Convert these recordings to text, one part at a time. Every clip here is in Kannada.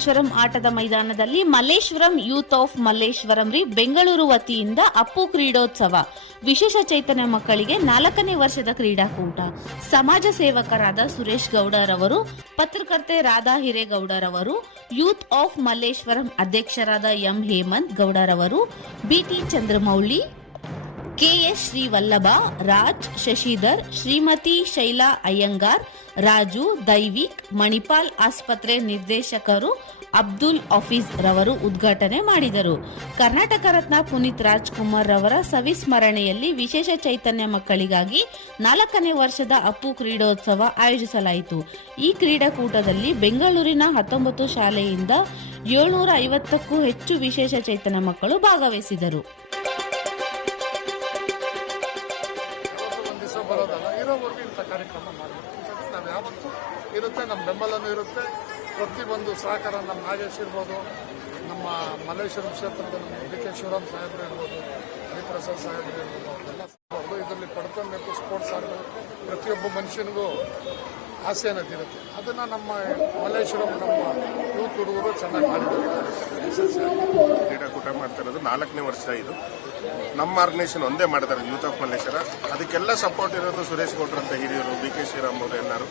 ಮಲ್ಲೇಶ್ವರಂ ಆಟದ ಮೈದಾನದಲ್ಲಿ ಮಲ್ಲೇಶ್ವರಂ ಯೂತ್ ಆಫ್ ಮಲ್ಲೇಶ್ವರಂ ರೀ ಬೆಂಗಳೂರು ವತಿಯಿಂದ ಅಪ್ಪು ಕ್ರೀಡೋತ್ಸವ. ವಿಶೇಷ ಚೈತನ್ಯ ಮಕ್ಕಳಿಗೆ ನಾಲ್ಕನೇ ವರ್ಷದ ಕ್ರೀಡಾಕೂಟ. ಸಮಾಜ ಸೇವಕರಾದ ಸುರೇಶ್ ಗೌಡರವರು, ಪತ್ರಕರ್ತೆ ರಾಧಾ ಹಿರೇಗೌಡರವರು, ಯೂತ್ ಆಫ್ ಮಲ್ಲೇಶ್ವರಂ ಅಧ್ಯಕ್ಷರಾದ M Hemanth ಗೌಡರವರು B T Chandramouli K S Shrivallabha, Raj Shashidhar, Shrimati Shaila Iyengar, Raju Daivik, Manipal ಆಸ್ಪತ್ರೆ ನಿರ್ದೇಶಕರು ಅಬ್ದುಲ್ ಆಫೀಸ್ ರವರು ಉದ್ಘಾಟನೆ ಮಾಡಿದರು. ಕರ್ನಾಟಕ ರತ್ನ ಪುನೀತ್ ರಾಜ್ಕುಮಾರ್ ರವರ ಸವಿಸ್ಮರಣೆಯಲ್ಲಿ ವಿಶೇಷ ಚೈತನ್ಯ ಮಕ್ಕಳಿಗಾಗಿ ನಾಲ್ಕನೇ ವರ್ಷದ ಅಪ್ಪು ಕ್ರೀಡೋತ್ಸವ ಆಯೋಜಿಸಲಾಯಿತು. ಈ ಕ್ರೀಡಾಕೂಟದಲ್ಲಿ ಬೆಂಗಳೂರಿನ ಹತ್ತೊಂಬತ್ತು ಶಾಲೆಯಿಂದ ಏಳ್ನೂರ ಐವತ್ತಕ್ಕೂ ಹೆಚ್ಚು ವಿಶೇಷ ಚೈತನ್ಯ ಮಕ್ಕಳು ಭಾಗವಹಿಸಿದರು. ಕಾರ್ಯಕ್ರಮ ಮಾಡಬೇಕು. ನಾವು ಯಾವತ್ತೂ ಇರುತ್ತೆ ನಮ್ಮ ಬೆಂಬಲನೂ ಇರುತ್ತೆ. ಪ್ರತಿಯೊಂದು ಸಹಕಾರ ನಮ್ಮ ನಾಗೇಶ್ ಇರ್ಬೋದು ನಮ್ಮ ಮಲ್ಲೇಶ್ವರಂ ಕ್ಷೇತ್ರದ ನಮ್ಮ ಡಿ ಕೆ ಶಿವರಾಮ್ ಸಾಹೇಬರು ಇರ್ಬೋದು ಹರಿಪ್ರಸಾದ್ ಸಾಹೇಬ್ರು ಇರ್ಬೋದು ಅವರೆಲ್ಲ ಸಿಗ್ಬೋದು ಇದರಲ್ಲಿ ಪಡ್ಕೊಬೇಕು ಸ್ಪೋರ್ಟ್ಸ್ ಆಗಬೇಕು ಪ್ರತಿಯೊಬ್ಬ ಮನುಷ್ಯನಿಗೂ ಆಸೆ ಅನ್ನೋದಿರುತ್ತೆ ಅದನ್ನು ನಮ್ಮ ಮಲ್ಲೇಶ್ವರಂ ನಮ್ಮ ಯೂತ್ ಹುಡುಗರು ಚೆನ್ನಾಗಿ ಮಾಡಿದ್ದಾರೆ. ಕ್ರೀಡಾಕೂಟ ಮಾಡ್ತಾ ಇರೋದು ನಾಲ್ಕನೇ ವರ್ಷ ಇದು. ನಮ್ಮ ಆರ್ಗನೈಸೇಷನ್ ಒಂದೇ ಮಾಡಿದ್ದಾರೆ ಯೂತ್ ಆಫ್ ಮಲ್ಲೇಶ್ವರ ಅದಕ್ಕೆಲ್ಲ ಸಪೋರ್ಟ್ ಇರೋದು ಸುರೇಶ್ ಗೌಡ್ರು ಅಂತ ಹಿರಿಯರು ಬಿ ಕೆ ಶ್ರೀರಾಮ್ ಅವರು ಎಲ್ಲರೂ.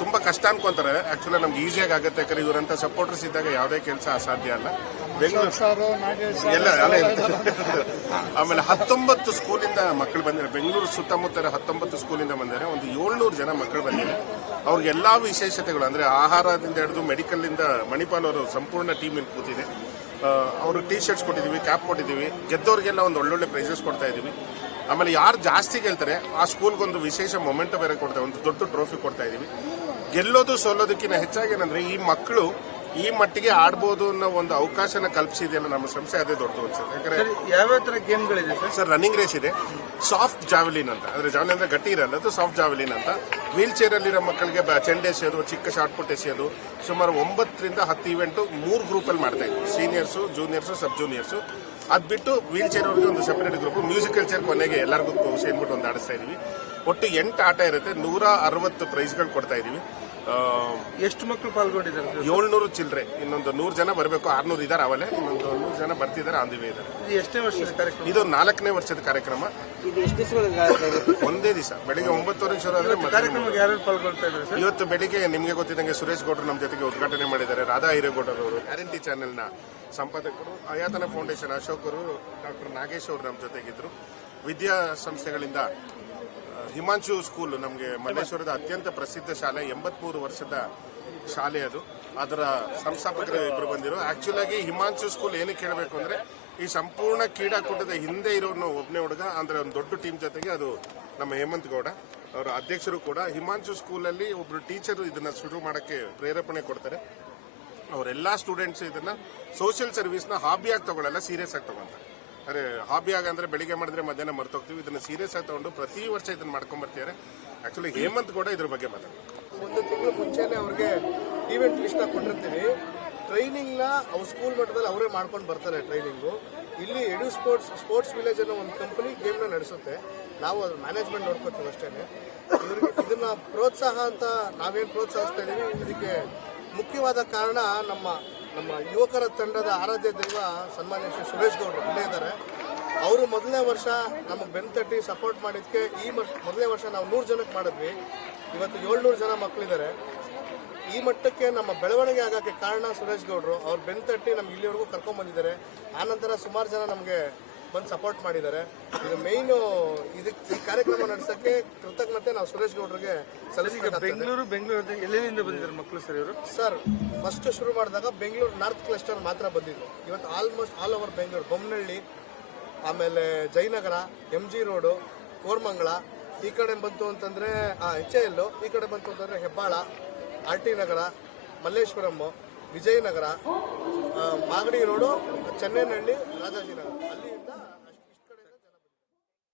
ತುಂಬ ಕಷ್ಟ ಅನ್ಕೊಂತಾರೆ. ಆಕ್ಚುಲಿ ನಮ್ಗೆ ಈಸಿಯಾಗಿ ಆಗುತ್ತೆ. ಯಾಕಂದ್ರೆ ಇವರಂಥ ಸಪೋರ್ಟರ್ಸ್ ಇದ್ದಾಗ ಯಾವುದೇ ಕೆಲಸ ಅಸಾಧ್ಯ ಅಲ್ಲ. ಬೆಂಗಳೂರು ಎಲ್ಲ ಅಲ್ಲೇ ಆಮೇಲೆ ಹತ್ತೊಂಬತ್ತು ಸ್ಕೂಲಿಂದ ಮಕ್ಕಳು ಬಂದಿದ್ದಾರೆ. ಬೆಂಗಳೂರು ಸುತ್ತಮುತ್ತ ಹತ್ತೊಂಬತ್ತು ಸ್ಕೂಲಿಂದ ಬಂದಿದ್ದಾರೆ. ಒಂದು ಏಳ್ನೂರು ಜನ ಮಕ್ಕಳು ಬಂದಿದ್ದಾರೆ. ಅವ್ರಿಗೆಲ್ಲ ವಿಶೇಷತೆಗಳು ಅಂದರೆ ಆಹಾರದಿಂದ ಹಿಡಿದು ಮೆಡಿಕಲ್ ಇಂದ ಮಣಿಪಾಲ್ ಅವರು ಸಂಪೂರ್ಣ ಟೀಮ್ ಇಲ್ಲಿ ಕೂತಿದೆ. ಅವರು ಟೀ ಶರ್ಟ್ಸ್ ಕೊಟ್ಟಿದ್ದೀವಿ ಕ್ಯಾಪ್ ಕೊಟ್ಟಿದ್ದೀವಿ. ಗೆದ್ದವ್ರಿಗೆಲ್ಲ ಒಂದು ಒಳ್ಳೊಳ್ಳೆ ಪ್ರೈಸಸ್ ಕೊಡ್ತಾ ಇದ್ದೀವಿ. ಆಮೇಲೆ ಯಾರು ಜಾಸ್ತಿ ಗೆಲ್ತಾರೆ, ಆ ಸ್ಕೂಲ್ಗೊಂದು ವಿಶೇಷ ಮೊಮೆಂಟ್ ಬೇರೆ ಕೊಡ್ತಾ, ಒಂದು ದೊಡ್ಡ ಟ್ರೋಫಿ ಕೊಡ್ತಾ ಇದ್ದೀವಿ. ಗೆಲ್ಲೋದು ಸೋಲೋದಕ್ಕಿಂತ ಹೆಚ್ಚಾಗಿ ಏನಂದ್ರೆ, ಈ ಮಕ್ಕಳು ಈ ಮಟ್ಟಿಗೆ ಆಡ್ಬೋದು ಅನ್ನೋ ಒಂದು ಅವಕಾಶನ ಕಲ್ಪಿಸಿದೆಯಲ್ಲ ನಮ್ಮ ಸಂಸ್ಥೆ ಅದೇ ದೊಡ್ಡದು ಅನ್ಸುತ್ತೆ ಯಾಕಂದ್ರೆ ಯಾವ್ಯಾವ ತರ ಗೇಮ್ಗಳಿದೆ ಸರ್? ಸರ್ ರನ್ನಿಂಗ್ ರೇಸ್ ಇದೆ ಸಾಫ್ಟ್ ಜಾವೆಲಿನ್ ಅಂತ. ಅಂದ್ರೆ ಜಾವೆಲಿನ್ ಅಂದ್ರೆ ಗಟ್ಟಿ ಇರಲ್ಲ ಅದು ಸಾಫ್ಟ್ ಜಾವೆಲಿನ್ ಅಂತ. ವೀಲ್ ಚೇರ್ ಅಲ್ಲಿರೋ ಮಕ್ಕಳಿಗೆ ಚೆಂಡೆ ಎಸೆಯೋದು ಚಿಕ್ಕ ಶಾರ್ಟ್ ಪುಟ್ ಎಸೆಯೋದು ಸುಮಾರು ಒಂಬತ್ತರಿಂದ ಹತ್ತು ಇವೆಂಟು ಮೂರು ಗ್ರೂಪ್ ಅಲ್ಲಿ ಮಾಡ್ತಾ ಇದ್ವಿ. ಸೀನಿಯರ್ಸು ಜೂನಿಯರ್ಸು ಸಬ್ ಜೂನಿಯರ್ಸು ಅದ್ ಬಿಟ್ಟು ವೀಲ್ ಚೇರ್ ಅವ್ರಿಗೆ ಒಂದು ಸೆಪರೇಟ್ ಗ್ರೂಪ್ ಮ್ಯೂಸಿಕಲ್ ಚೇರ್ ಕೊನೆಗೆ ಎಲ್ಲರಿಗೂ ಸೇರ್ಬಿಟ್ಟು ಒಂದು ಆಡಿಸ್ತಾ ಇದೀವಿ. ಒಟ್ಟು ಎಂಟು ಆಟ ಇರುತ್ತೆ ನೂರ ಅರವತ್ತು ಪ್ರೈಸ್ಗಳು ಕೊಡ್ತಾ ಇದೀವಿ. ಆ, ಎಷ್ಟು ಮಕ್ಕಳು ಪಾಲ್ಗೊಂಡಿದ್ದಾರೆ ಏಳ್ನೂರು ಚಿಲ್ಲರೆ ಇನ್ನೊಂದು ನೂರು ಜನ ಬರಬೇಕು ಆರ್ನೂರು ಇದ್ದಾರೆ ಅವಲೇ ಇನ್ನೊಂದು ನೂರು ಜನ ಬರ್ತಿದ್ದಾರೆ ಆ ಇದ್ದಾರೆ ಇದು ಎಷ್ಟನೇ ವರ್ಷದ ಕಾರ್ಯಕ್ರಮ? ಇದು ನಾಲ್ಕನೇ ವರ್ಷದ ಕಾರ್ಯಕ್ರಮ. ಎಷ್ಟು ಒಂದೇ ದಿವಸ ಬೆಳಿಗ್ಗೆ ಒಂಬತ್ತುವರೆ ಶುರು ಆದ್ರೆ ಇವತ್ತು ಬೆಳಿಗ್ಗೆ ನಿಮಗೆ ಗೊತ್ತಿದ್ದಂಗೆ ಸುರೇಶ್ ಗೌಡ್ರು ನಮ್ಮ ಜೊತೆಗೆ ಉದ್ಘಾಟನೆ ಮಾಡಿದ್ದಾರೆ ರಾಧಾ ಹಿರೇಗೌಡರವರು ಗ್ಯಾರಂಟಿ ಚಾನೆಲ್ನ ಸಂಪಾದಕರು ಅಯಾತನ ಫೌಂಡೇಶನ್ ಅಶೋಕರು, ಡಾಕ್ಟರ್ ನಾಗೇಶ್ ಅವರು ನಮ್ಮ ಜೊತೆಗಿದ್ರು. ವಿದ್ಯಾ ಸಂಸ್ಥೆಗಳಿಂದ ಹಿಮಾಂಶು ಸ್ಕೂಲ್ ನಮಗೆ ಮಲ್ಲೇಶ್ವರದ ಅತ್ಯಂತ ಪ್ರಸಿದ್ಧ ಶಾಲೆ, ಎಂಬತ್ಮೂರು ವರ್ಷದ ಶಾಲೆ ಅದು. ಅದರ ಸಂಸ್ಥಾಪಕರು ಇಬ್ಬರು ಬಂದಿರು. ಆ್ಯಕ್ಚುಲಾಗಿ ಹಿಮಾಂಶು ಸ್ಕೂಲ್ ಏನಕ್ಕೆ ಹೇಳಬೇಕು ಅಂದರೆ, ಈ ಸಂಪೂರ್ಣ ಕ್ರೀಡಾಕೂಟದ ಹಿಂದೆ ಇರೋನು ಒಬ್ಬನೇ ಹುಡುಗ, ಅಂದರೆ ಒಂದು ದೊಡ್ಡ ಟೀಮ್ ಜೊತೆಗೆ ಅದು ನಮ್ಮ ಹೇಮಂತ್ ಗೌಡ ಅವರ ಅಧ್ಯಕ್ಷರು ಕೂಡ. ಹಿಮಾಂಶು ಸ್ಕೂಲಲ್ಲಿ ಒಬ್ಬರು ಟೀಚರು ಇದನ್ನು ಶುರು ಮಾಡೋಕ್ಕೆ ಪ್ರೇರೇಪಣೆ ಕೊಡ್ತಾರೆ. ಅವರೆಲ್ಲ ಸ್ಟೂಡೆಂಟ್ಸ್ ಇದನ್ನ ಸೋಷಿಯಲ್ ಸರ್ವಿಸ್ನ ಹಾಬಿಯಾಗಿ ತಗೊಳ್ಳಲ್ಲ ಸೀರಿಯಸ್ ಆಗಿ ತಗೊಂತಾರೆ. ಅರೆ ಹಾಬಿಯಾಗಿ ಅಂದ್ರೆ ಬೆಳಿಗ್ಗೆ ಮಾಡಿದ್ರೆ ಮಧ್ಯಾಹ್ನ ಮರ್ತೋಗ್ತೀವಿ. ಇದನ್ನ ಸೀರಿಯಸ್ ಆಗಿ ತಗೊಂಡು ಪ್ರತಿ ವರ್ಷ ಇದನ್ನ ಮಾಡ್ಕೊಂಡ್ ಬರ್ತಿದ್ದಾರೆ ಆಕ್ಚುಲಿ ಹೇಮಂತ್ ಕೂಡ ಇದ್ರ ಬಗ್ಗೆ ಮಾತಾಡ್ತಾರೆ. ಒಂದು ತಿಂಗಳು ಮುಂಚೆನೆ ಅವ್ರಿಗೆ ಈವೆಂಟ್ ಲಿಸ್ಟ್ನ ಕೊಟ್ಟಿರ್ತೀವಿ. ಟ್ರೈನಿಂಗ್ನ ಅವ್ರ ಸ್ಕೂಲ್ ಮಟ್ಟದಲ್ಲಿ ಅವರೇ ಮಾಡ್ಕೊಂಡು ಬರ್ತಾರೆ ಟ್ರೈನಿಂಗು ಇಲ್ಲಿ ಎಡು ಸ್ಪೋರ್ಟ್ಸ್ ಸ್ಪೋರ್ಟ್ಸ್ ವಿಲೇಜ್ ಅನ್ನೋ ಒಂದು ಕಂಪನಿ ಗೇಮ್ನ ನಡೆಸುತ್ತೆ. ನಾವು ಅದ್ರ ಮ್ಯಾನೇಜ್ಮೆಂಟ್ ನೋಡ್ಕೊತೀವಿ ಅಷ್ಟೇ ಇದನ್ನ ಪ್ರೋತ್ಸಾಹ ಅಂತ ನಾವೇನು ಪ್ರೋತ್ಸಾಹಿಸ್ತಾ ಇದ್ದೀವಿ ಇದಕ್ಕೆ ಮುಖ್ಯವಾದ ಕಾರಣ ನಮ್ಮ ನಮ್ಮ ಯುವಕರ ತಂಡದ ಆರಾಧ್ಯ ದೈವ ಸನ್ಮಾನ್ಯ ಶ್ರೀ ಸುರೇಶ್ ಗೌಡ್ರು ಇಲ್ಲೇ ಇದ್ದಾರೆ. ಅವರು ಮೊದಲನೇ ವರ್ಷ ನಮಗೆ ಬೆನ್ ತಟ್ಟಿ ಸಪೋರ್ಟ್ ಮಾಡಿದ್ದಕ್ಕೆ ಈ ಮೊದಲನೇ ವರ್ಷ ನಾವು ನೂರು ಜನಕ್ಕೆ ಮಾಡಿದ್ವಿ. ಇವತ್ತು ಏಳ್ನೂರು ಜನ ಮಕ್ಕಳಿದ್ದಾರೆ ಈ ಮಟ್ಟಕ್ಕೆ ನಮ್ಮ ಬೆಳವಣಿಗೆ ಆಗೋಕ್ಕೆ ಕಾರಣ ಸುರೇಶ್ ಗೌಡರು. ಅವ್ರು ಬೆನ್ ತಟ್ಟಿ ನಮ್ಗೆ ಇಲ್ಲಿವರೆಗೂ ಕರ್ಕೊಂಡ್ಬಂದಿದ್ದಾರೆ ಆನಂತರ ಸುಮಾರು ಜನ ನಮಗೆ ಬಂದು ಸಪೋರ್ಟ್ ಮಾಡಿದ್ದಾರೆ. ಇದು ಮೇಯ್ನು ಇದಕ್ಕೆ ಈ ಕಾರ್ಯಕ್ರಮ ನಡೆಸೋಕ್ಕೆ ಕೃತಜ್ಞತೆ ನಾವು ಸುರೇಶ್ ಗೌಡ್ರಿಗೆ ಸಲ್ಲಿಸಬೇಕಾಗ್ತದೆ. ಬೆಂಗಳೂರು ಬೆಂಗಳೂರು ಎಲ್ಲೆಲ್ಲಿಂದ ಬಂದಿದ್ದಾರೆ ಮಕ್ಕಳು ಸರ್ ಇವರು? ಸರ್ ಫಸ್ಟ್ ಶುರು ಮಾಡಿದಾಗ ಬೆಂಗಳೂರು ನಾರ್ತ್ ಕ್ಲಸ್ಟರ್ ಮಾತ್ರ ಬಂದಿದ್ದು ಇವತ್ತು almost all over Bengaluru Bommanahalli ಆಮೇಲೆ Jayanagar M G road Koramangala ಈ ಕಡೆ ಬಂತು ಅಂತಂದ್ರೆ ಎಚ್ ಎ ಎಲ್ಲು ಈ ಕಡೆ ಬಂತು ಅಂತಂದ್ರೆ Hebbal R T Nagar Malleshwaram Vijayanagar Magadi road Chennainahalli Rajajinagar. ಅಲ್ಲಿ